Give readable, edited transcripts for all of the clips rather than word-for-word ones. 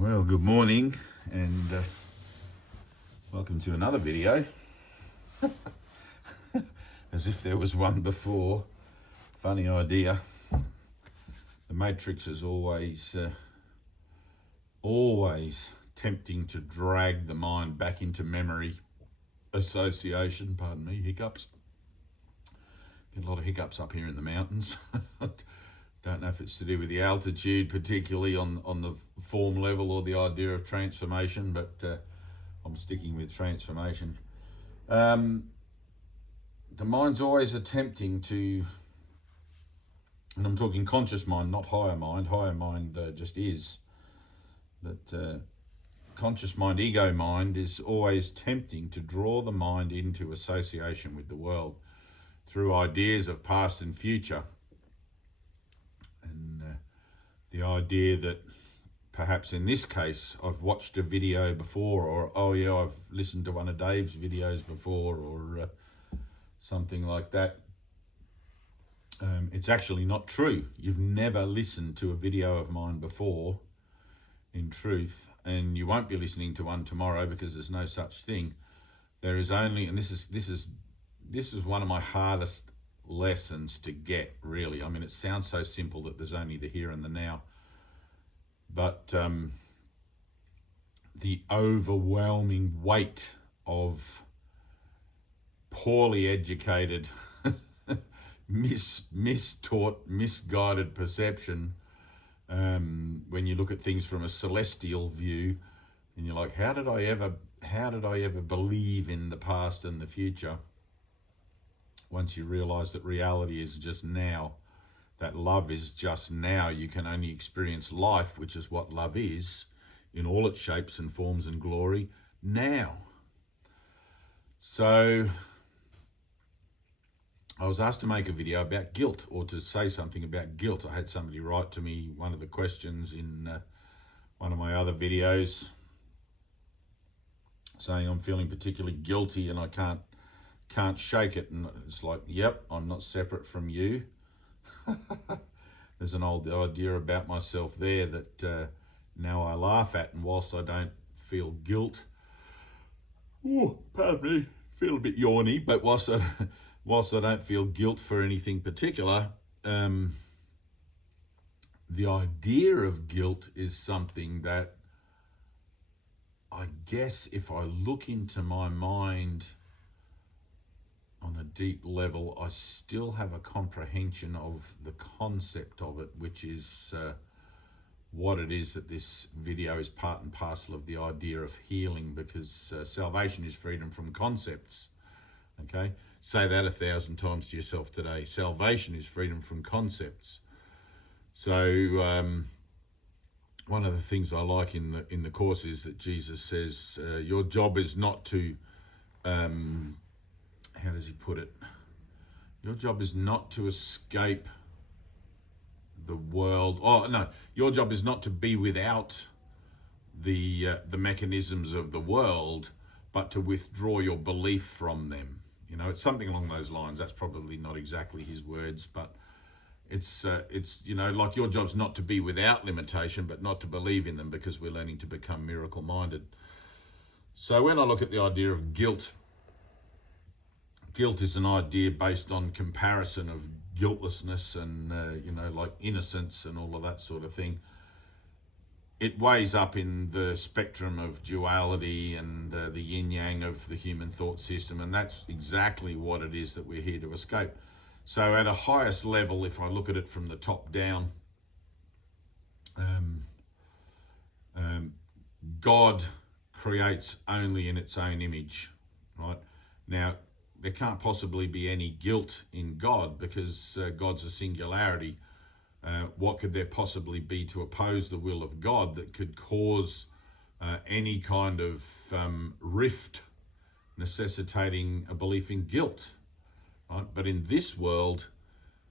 Well, good morning and welcome to another video. As if there was one before. Funny idea. The Matrix is always tempting to drag the mind back into memory association. Pardon me, hiccups. Get a lot of hiccups up here in the mountains. Don't know if it's to do with the altitude, particularly on the form level, or the idea of transformation, but I'm sticking with transformation. The mind's always attempting to, and I'm talking conscious mind, not higher mind. Higher mind just is. But conscious mind, ego mind, is always tempting to draw the mind into association with the world through ideas of past and future. And the idea that perhaps in this case I've watched a video before, or oh yeah, I've listened to one of Dave's videos before, or something like that. It's actually not true. You've never listened to a video of mine before, in truth, and you won't be listening to one tomorrow, because there's no such thing. There is only, and this is one of my hardest lessons to get, really. I mean, it sounds so simple that there's only the here and the now, but the overwhelming weight of poorly educated, mistaught, misguided perception, when you look at things from a celestial view, and you're like, how did I ever believe in the past and the future? Once you realize that reality is just now, that love is just now, you can only experience life, which is what love is, in all its shapes and forms and glory, now. So I was asked to make a video about guilt, or to say something about guilt. I had somebody write to me one of the questions in one of my other videos, saying I'm feeling particularly guilty and I can't shake it. And it's like, yep, I'm not separate from you. There's an old idea about myself there that now I laugh at, and whilst I don't feel guilt, pardon me, feel a bit yawny, but whilst I don't feel guilt for anything particular, the idea of guilt is something that I guess if I look into my mind on a deep level, I still have a comprehension of the concept of it, which is what it is that this video is part and parcel of the idea of healing, because salvation is freedom from concepts. Okay, say that 1,000 times to yourself today. Salvation is freedom from concepts. So one of the things I like in the course is that Jesus says, your job is not to how does he put it? Your job is not to escape the world. Oh no, your job is not to be without the mechanisms of the world, but to withdraw your belief from them. You know, it's something along those lines. That's probably not exactly his words, but it's you know, like your job's not to be without limitation, but not to believe in them, because we're learning to become miracle minded. So when I look at the idea of guilt is an idea based on comparison of guiltlessness and you know, like innocence and all of that sort of thing. It weighs up in the spectrum of duality and the yin yang of the human thought system, and that's exactly what it is that we're here to escape. So at a highest level, if I look at it from the top down, God creates only in its own image, right? Now, there can't possibly be any guilt in God, because God's a singularity. What could there possibly be to oppose the will of God that could cause any kind of rift necessitating a belief in guilt, right? But in this world,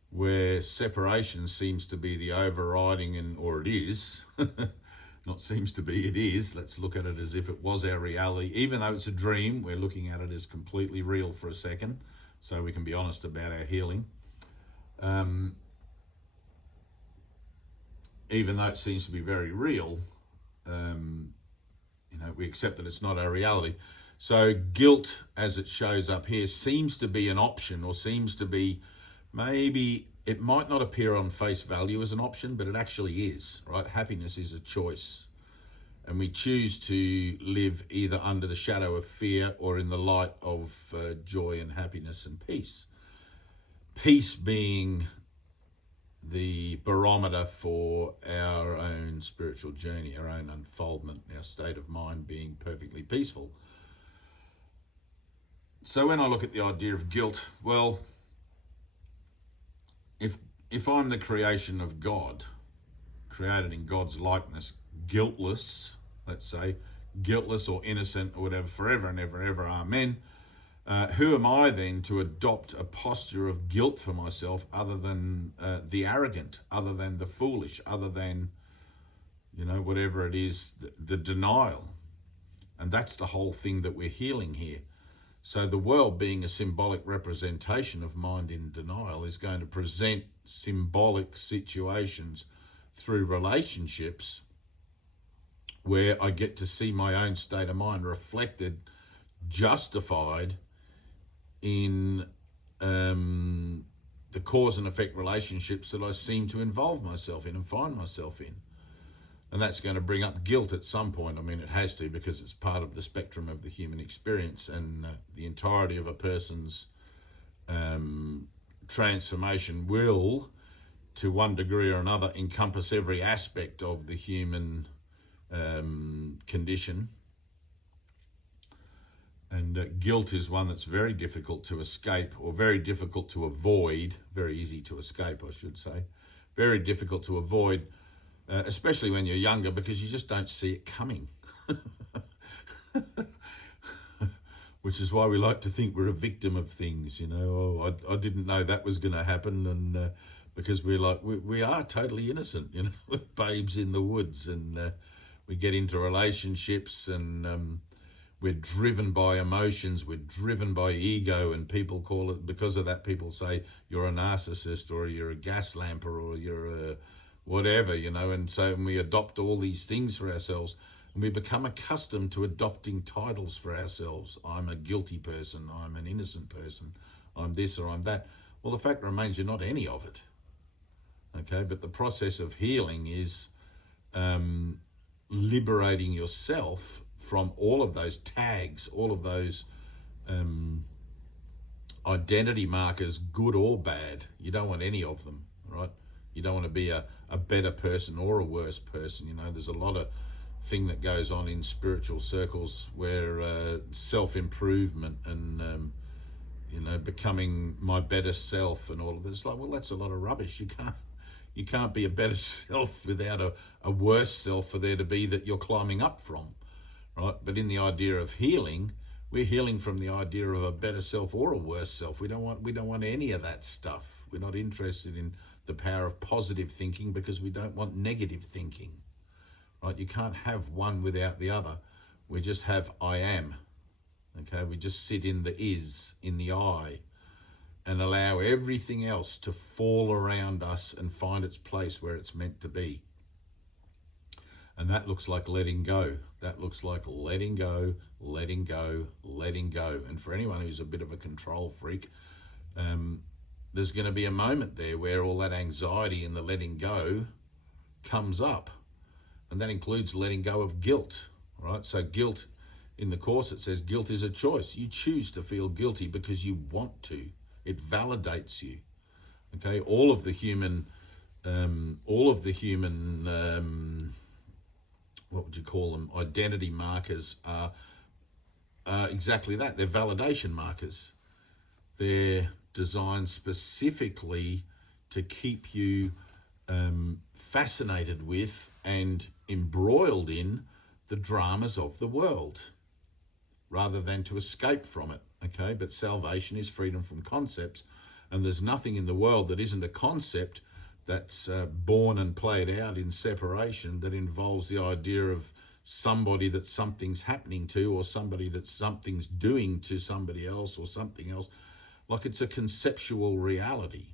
where separation seems to be the overriding, or it is, not seems to be, it is. Let's look at it as if it was our reality. Even though it's a dream, we're looking at it as completely real for a second, so we can be honest about our healing. Even though it seems to be very real, we accept that it's not our reality. So guilt, as it shows up here, seems to be an option, or seems to be, maybe it might not appear on face value as an option, but it actually is, right? Happiness is a choice. And we choose to live either under the shadow of fear or in the light of joy and happiness and peace. Peace being the barometer for our own spiritual journey, our own unfoldment, our state of mind being perfectly peaceful. So when I look at the idea of guilt, well, if I'm the creation of God, created in God's likeness, guiltless, let's say, guiltless or innocent or whatever, forever and ever and ever, amen. Who am I then to adopt a posture of guilt for myself other than the arrogant, other than the foolish, other than, whatever it is, the denial. And that's the whole thing that we're healing here. So the world, being a symbolic representation of mind in denial, is going to present symbolic situations through relationships where I get to see my own state of mind reflected, justified in the cause and effect relationships that I seem to involve myself in and find myself in. And that's going to bring up guilt at some point. I mean, it has to, because it's part of the spectrum of the human experience, and the entirety of a person's transformation will, to one degree or another, encompass every aspect of the human condition. And guilt is one that's very difficult to escape, or very difficult to avoid. Very easy to escape, I should say. Very difficult to avoid, especially when you're younger, because you just don't see it coming. Which is why we like to think we're a victim of things, Oh, I didn't know that was going to happen, and because we are totally innocent, we're babes in the woods, and we get into relationships, and we're driven by emotions, we're driven by ego, and people call it, because of that, people say you're a narcissist, or you're a gas lamper, or you're a whatever, and so we adopt all these things for ourselves, and we become accustomed to adopting titles for ourselves. I'm a guilty person, I'm an innocent person, I'm this or I'm that. Well, the fact remains you're not any of it. Okay, but the process of healing is liberating yourself from all of those tags, all of those identity markers, good or bad. You don't want any of them, right? You don't want to be a better person or a worse person. There's a lot of thing that goes on in spiritual circles where self-improvement and, becoming my better self and all of this. Like, well, that's a lot of rubbish. You can't be a better self without a worse self for there to be that you're climbing up from, right? But in the idea of healing, we're healing from the idea of a better self or a worse self. We don't want any of that stuff. We're not interested in the power of positive thinking, because we don't want negative thinking, right? You can't have one without the other. We just have I am, okay? We just sit in the is, in the I, and allow everything else to fall around us and find its place where it's meant to be. And that looks like letting go. That looks like letting go, letting go, letting go. And for anyone who's a bit of a control freak, there's going to be a moment there where all that anxiety and the letting go comes up. And that includes letting go of guilt, right? So guilt, in the Course it says, guilt is a choice. You choose to feel guilty because you want to. It validates you, okay? All of the human, what would you call them? Identity markers are exactly that. They're validation markers. They're designed specifically to keep you fascinated with and embroiled in the dramas of the world, rather than to escape from it, okay? But salvation is freedom from concepts, and there's nothing in the world that isn't a concept that's born and played out in separation, that involves the idea of somebody that something's happening to, or somebody that something's doing to somebody else, or something else. Like, it's a conceptual reality.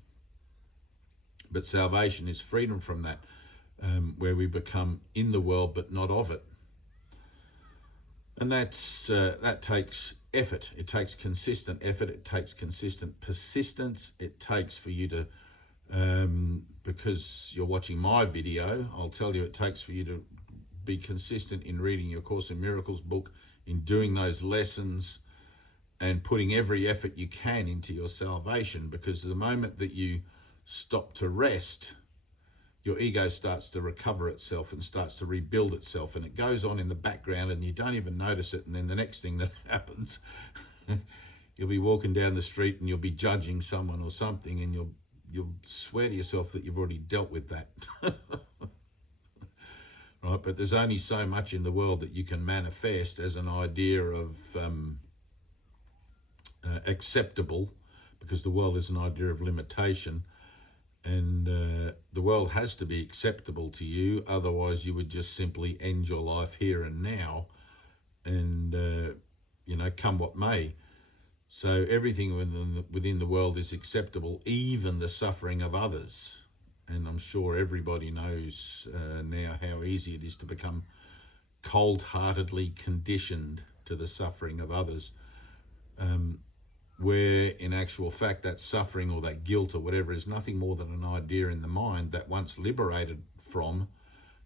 But salvation is freedom from that. where we become in the world but not of it. And that takes effort. It takes consistent effort. It takes consistent persistence. It takes for you to, because you're watching my video, I'll tell you it takes for you to be consistent in reading your Course in Miracles book, in doing those lessons, and putting every effort you can into your salvation. Because the moment that you stop to rest, your ego starts to recover itself and starts to rebuild itself, and it goes on in the background and you don't even notice it. And then the next thing that happens, you'll be walking down the street and you'll be judging someone or something, and you'll swear to yourself that you've already dealt with that. Right? But there's only so much in the world that you can manifest as an idea of acceptable, because the world is an idea of limitation. And the world has to be acceptable to you, otherwise you would just simply end your life here and now, and come what may. So everything within the world is acceptable, even the suffering of others. And I'm sure everybody knows now how easy it is to become cold-heartedly conditioned to the suffering of others. Where in actual fact that suffering or that guilt or whatever is nothing more than an idea in the mind that, once liberated from,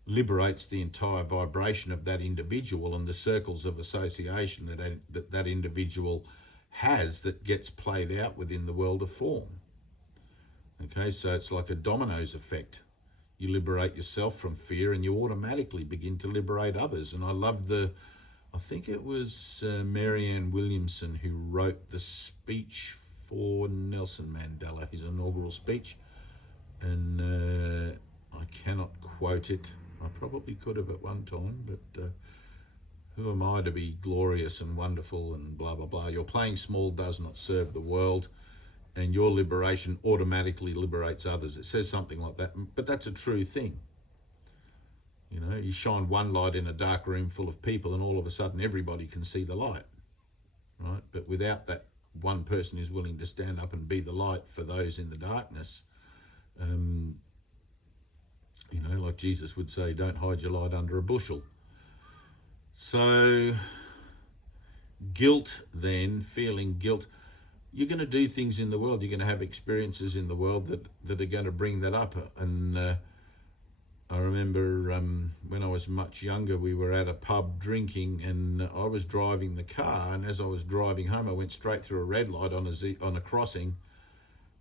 liberates the entire vibration of that individual and the circles of association that individual has, that gets played out within the world of form. Okay, so it's like a dominoes effect. You liberate yourself from fear and you automatically begin to liberate others. And I love I think it was Marianne Williamson who wrote the speech for Nelson Mandela, his inaugural speech. And I cannot quote it. I probably could have at one time, but who am I to be glorious and wonderful and blah, blah, blah. Your playing small does not serve the world, and your liberation automatically liberates others. It says something like that, but that's a true thing. You know, you shine one light in a dark room full of people and all of a sudden everybody can see the light, right? But without that one person who's willing to stand up and be the light for those in the darkness, like Jesus would say, don't hide your light under a bushel. So guilt then, feeling guilt, you're going to do things in the world, you're going to have experiences in the world that are going to bring that up. And I remember when I was much younger, we were at a pub drinking, and I was driving the car, and as I was driving home, I went straight through a red light on a crossing,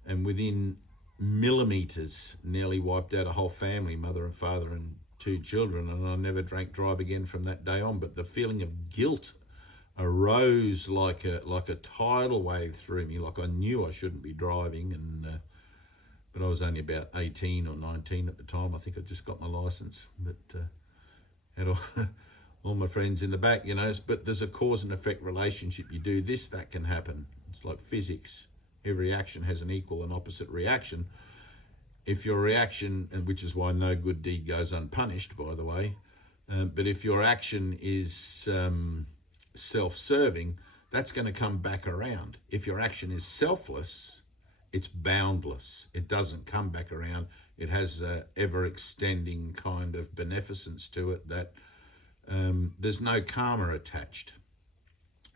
and within millimeters nearly wiped out a whole family, mother and father and 2 children, and I never drive again from that day on. But the feeling of guilt arose like a tidal wave through me, like I knew I shouldn't be driving, and but I was only about 18 or 19 at the time. I think I just got my license, but had all my friends in the back, but there's a cause and effect relationship. You do this, that can happen. It's like physics. Every action has an equal and opposite reaction. If your reaction, and which is why no good deed goes unpunished, by the way, but if your action is self-serving, that's going to come back around. If your action is selfless, it's boundless. It doesn't come back around. It has a ever-extending kind of beneficence to it that there's no karma attached,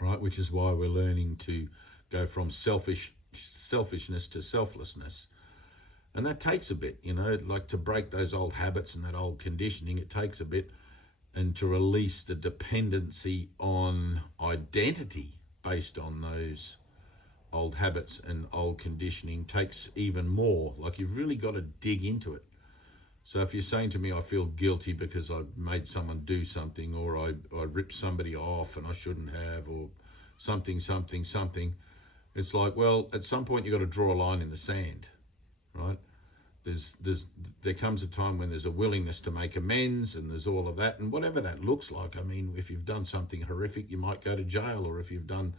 right? Which is why we're learning to go from selfishness to selflessness. And that takes a bit, like to break those old habits and that old conditioning, it takes a bit. And to release the dependency on identity based on those old habits and old conditioning takes even more. Like, you've really got to dig into it. So if you're saying to me, I feel guilty because I made someone do something, or I ripped somebody off and I shouldn't have, or something, it's like, well, at some point you've got to draw a line in the sand, right? There comes a time when there's a willingness to make amends, and there's all of that, and whatever that looks like. I mean, if you've done something horrific, you might go to jail, or if you've done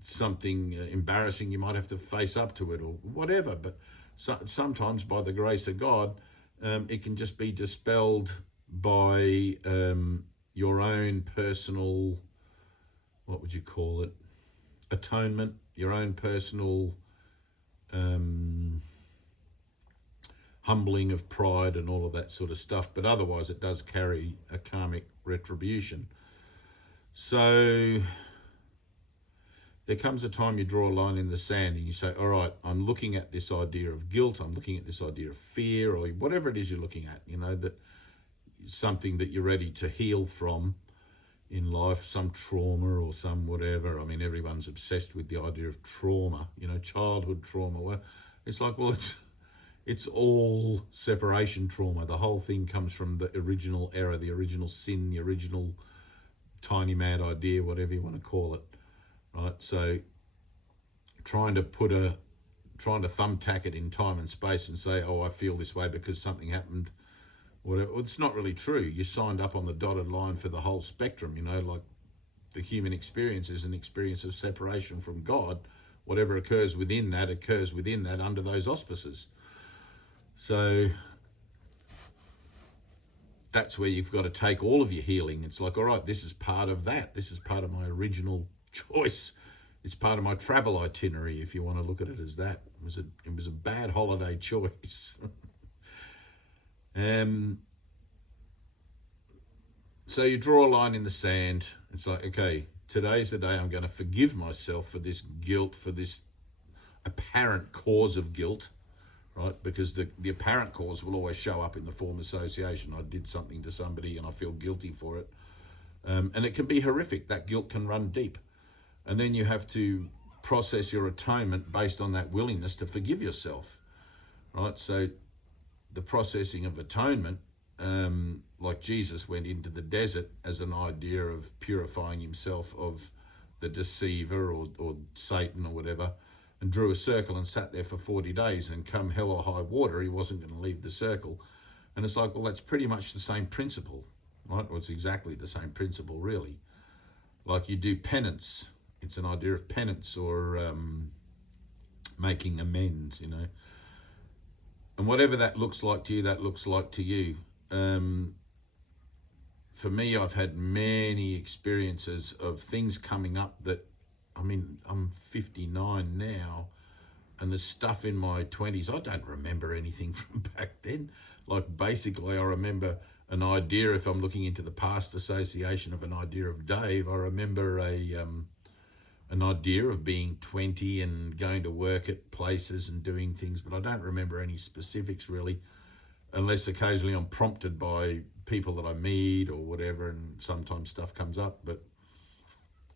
something embarrassing, you might have to face up to it, or whatever. But sometimes, by the grace of God, it can just be dispelled by your own personal, what would you call it, atonement, your own personal humbling of pride and all of that sort of stuff. But otherwise, it does carry a karmic retribution. So there comes a time you draw a line in the sand and you say, all right, I'm looking at this idea of guilt, I'm looking at this idea of fear, or whatever it is you're looking at, that something that you're ready to heal from in life, some trauma or some whatever. I mean, everyone's obsessed with the idea of trauma, childhood trauma. Well, it's like, well, it's all separation trauma. The whole thing comes from the original error, the original sin, the original tiny mad idea, whatever you want to call it. Right, so trying to thumbtack it in time and space and say, oh, I feel this way because something happened, whatever. Well, it's not really true. You signed up on the dotted line for the whole spectrum, like the human experience is an experience of separation from God. Whatever occurs within that under those auspices. So that's where you've got to take all of your healing. It's like, all right, this is part of that. This is part of my original choice. It's part of my travel itinerary, if you want to look at it as that. It was a bad holiday choice. So you draw a line in the sand. It's like, okay, today's the day I'm going to forgive myself for this guilt, for this apparent cause of guilt, right? Because the apparent cause will always show up in the form of association. I did something to somebody and I feel guilty for it. And it can be horrific. That guilt can run deep. And then you have to process your atonement based on that willingness to forgive yourself, right? So the processing of atonement, like Jesus went into the desert as an idea of purifying himself of the deceiver or Satan or whatever, and drew a circle and sat there for 40 days, and come hell or high water, he wasn't going to leave the circle. And it's like, well, that's pretty much the same principle, right? Well, it's exactly the same principle, really. Like you do penance. It's an idea of penance or making amends, And whatever that looks like to you, that looks like to you. For me, I've had many experiences of things coming up that, I'm 59 now, and the stuff in my 20s, I don't remember anything from back then. Like basically, I remember an idea, if I'm looking into the past association of an idea of Dave, I remember an idea of being 20 and going to work at places and doing things, but I don't remember any specifics really, unless occasionally I'm prompted by people that I meet or whatever, and sometimes stuff comes up, but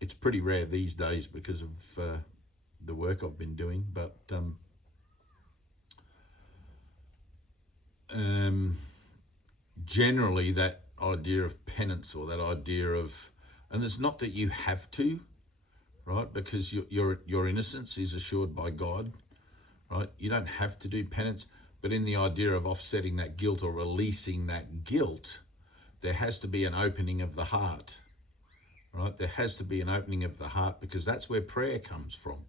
it's pretty rare these days because of the work I've been doing. But generally that idea of penance or that idea of, and it's not that you have to, right? Because your innocence is assured by God, right? You don't have to do penance, but in the idea of offsetting that guilt or releasing that guilt, there has to be an opening of the heart, right? There has to be an opening of the heart, because that's where prayer comes from.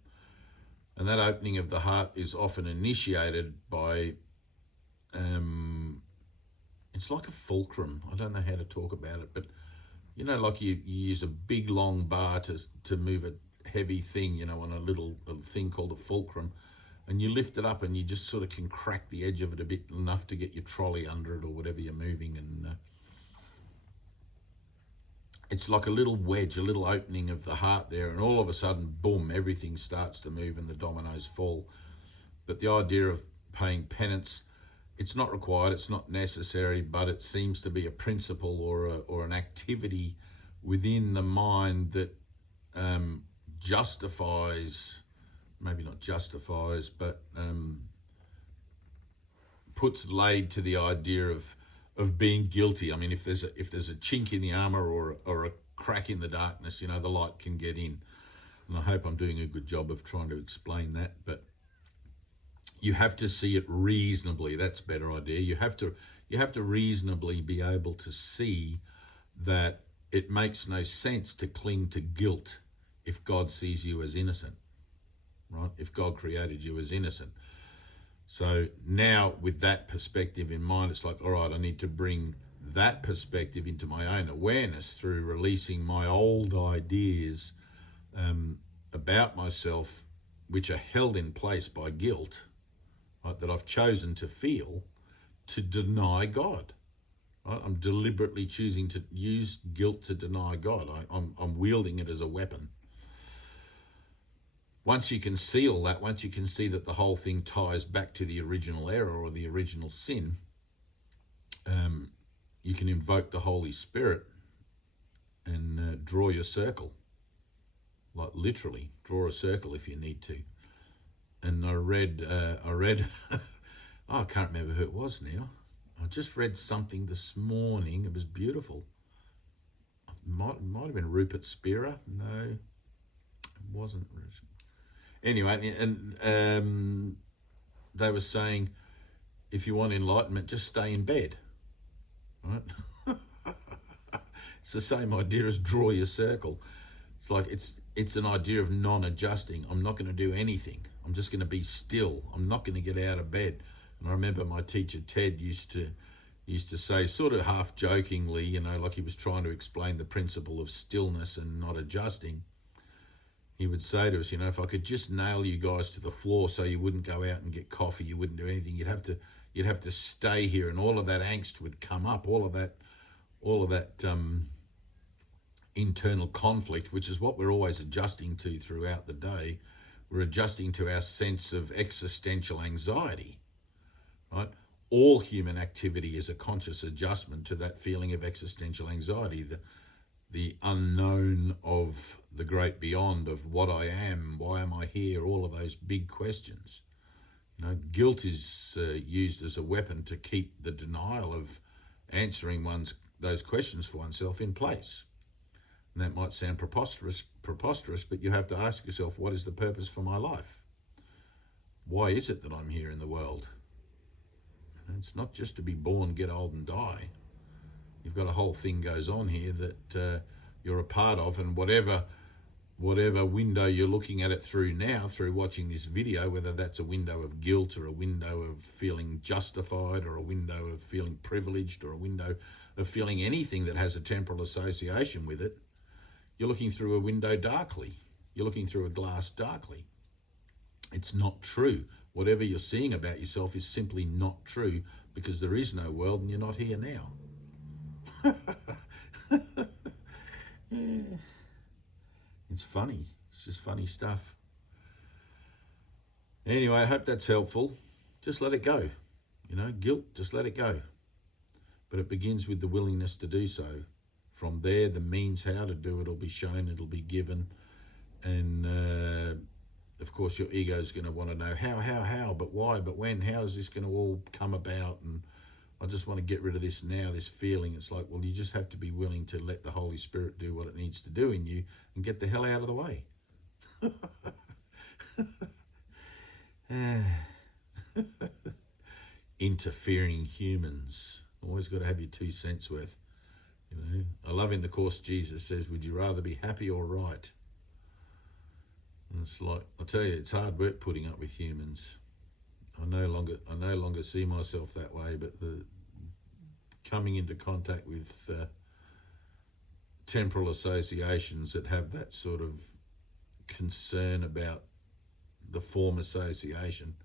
And that opening of the heart is often initiated by, it's like a fulcrum. I don't know how to talk about it, but like you use a big long bar to move a heavy thing, on a thing called a fulcrum, and you lift it up and you just sort of can crack the edge of it a bit enough to get your trolley under it or whatever you're moving, and it's like a little wedge, a little opening of the heart there, and all of a sudden, boom, everything starts to move and the dominoes fall. But the idea of paying penance, it's not required, it's not necessary, but it seems to be a principle or an activity within the mind that justifies, maybe not justifies, but puts laid to the idea of being guilty. I mean, if there's a chink in the armor or a crack in the darkness, the light can get in. And I hope I'm doing a good job of trying to explain that, but you have to see it reasonably. That's a better idea. You have to reasonably be able to see that it makes no sense to cling to guilt if God sees you as innocent, right? If God created you as innocent. So now with that perspective in mind, it's like, all right, I need to bring that perspective into my own awareness through releasing my old ideas about myself, which are held in place by guilt, right, that I've chosen to feel. to deny God. Right? I'm deliberately choosing to use guilt to deny God. I'm wielding it as a weapon. Once you can see all that, once you can see that the whole thing ties back to the original error or the original sin, you can invoke the Holy Spirit and draw your circle. Like literally, draw a circle if you need to. And I read, oh, I can't remember who it was now. I just read something this morning. It was beautiful. It might have been Rupert Spira. No, it wasn't. Anyway, and they were saying, if you want enlightenment, just stay in bed. Right? It's the same idea as draw your circle. It's like it's an idea of non-adjusting. I'm not going to do anything. I'm just going to be still. I'm not going to get out of bed. And I remember my teacher Ted used to say, sort of half jokingly, you know, like he was trying to explain the principle of stillness and not adjusting. He would say to us, you know, if I could just nail you guys to the floor so you wouldn't go out and get coffee, you wouldn't do anything. You'd have to stay here, and all of that angst would come up, all of that internal conflict, which is what we're always adjusting to throughout the day. We're adjusting to our sense of existential anxiety, right? All human activity is a conscious adjustment to that feeling of existential anxiety, the unknown of the great beyond, of what I am, why am I here, all of those big questions. You know, guilt is used as a weapon to keep the denial of answering those questions for oneself in place. And that might sound preposterous, but you have to ask yourself, what is the purpose for my life? Why is it that I'm here in the world? And it's not just to be born, get old and die. You've got a whole thing goes on here that you're a part of, and whatever window you're looking at it through now, through watching this video, whether that's a window of guilt or a window of feeling justified or a window of feeling privileged or a window of feeling anything that has a temporal association with it, you're looking through a window darkly. You're looking through a glass darkly. It's not true. Whatever you're seeing about yourself is simply not true, because there is no world and you're not here now. Yeah. It's funny. It's just funny stuff. Anyway, I hope that's helpful. Just let it go. You know, guilt, just let it go. But it begins with the willingness to do so. From there, the means how to do it will be shown, it'll be given. And of course, your ego is going to want to know how, but why, but when, how is this going to all come about? And I just want to get rid of this now, this feeling. It's like, well, you just have to be willing to let the Holy Spirit do what it needs to do in you and get the hell out of the way. Interfering humans. Always got to have your 2 cents worth. You know, I love in the Course Jesus says, would you rather be happy or right? And it's like, I'll tell you, it's hard work putting up with humans. I no longer see myself that way, but the coming into contact with temporal associations that have that sort of concern about the form association,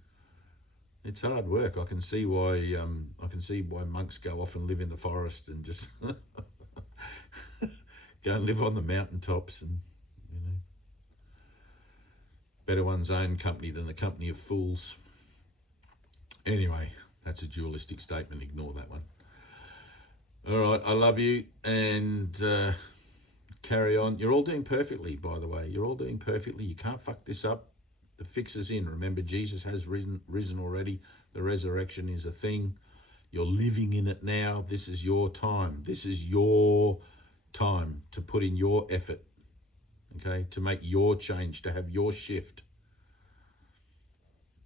it's hard work. I can see why monks go off and live in the forest and just go and live on the mountaintops, and you know, better one's own company than the company of fools. Anyway, that's a dualistic statement. Ignore that one. All right, I love you, and carry on. You're all doing perfectly, by the way. You're all doing perfectly. You can't fuck this up. The fix is in. Remember, Jesus has risen already. The resurrection is a thing. You're living in it now. This is your time. This is your time to put in your effort, okay, to make your change, to have your shift.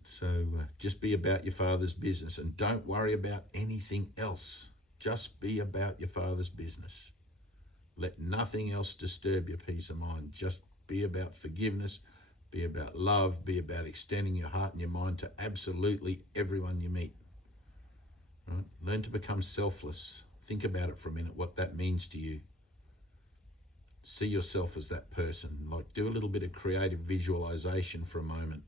So just be about your Father's business, and don't worry about anything else. Just be about your Father's business. Let nothing else disturb your peace of mind. Just be about forgiveness, be about love, be about extending your heart and your mind to absolutely everyone you meet. Right? Learn to become selfless. Think about it for a minute, what that means to you. See yourself as that person. Like, do a little bit of creative visualization for a moment.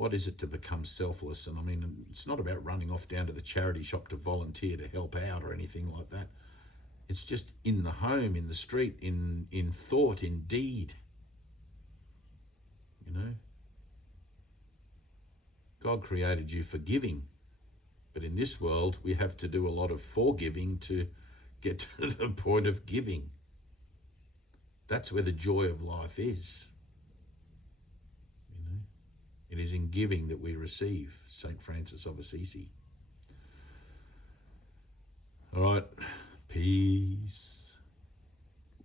What is it to become selfless? And I mean, it's not about running off down to the charity shop to volunteer to help out or anything like that. It's just in the home, in the street, in thought, in deed. You know? God created you for giving. But in this world, we have to do a lot of forgiving to get to the point of giving. That's where the joy of life is. You know? It is in giving that we receive. St. Francis of Assisi. All right. Peace.